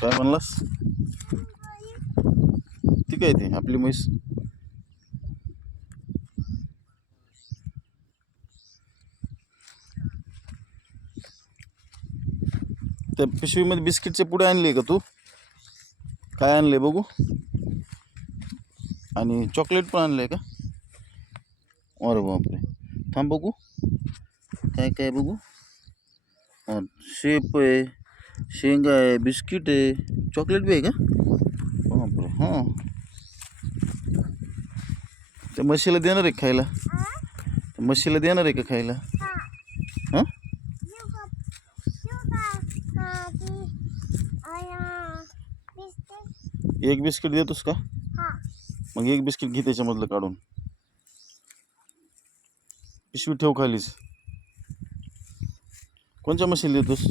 काय म्हणलास? ती काय ते आपली म्हैस? त्या पिशवीमध्ये बिस्किटचे पुढे आणले का तू? काय आणले बघू? आणि चॉकलेट पण आणलंय का? अरे बापरे, थांब बघू काय काय बघू. शेप आहे, शेंगा आहे, बिस्किट आहे, चॉकलेट बी आहे का? बापरे. हां, त्या म्हशीला देणार आहे का खायला? म्हशीला देणार आहे का खायला? हां, एक बिस्किट देतोस का? मग एक बिस्किट घे त्याच्यामधलं काढून, पिशवी ठेव खालीच. कोणत्या म्हशीला देतोस?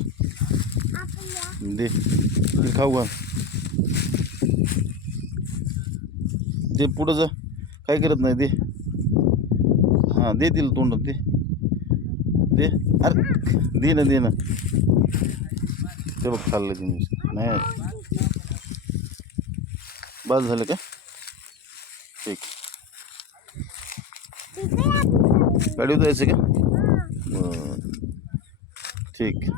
दे, दे खाऊ घाल. दे पुढं जा, काय करत नाही. दे, हां दे तिला तोंडात. दे दे, अरे दे ना, दे ना. ते बघ खाल्लं तुम्ही. नाही बस झालं का? ठीक. गाडीवर जायचं का? बरं ठीक.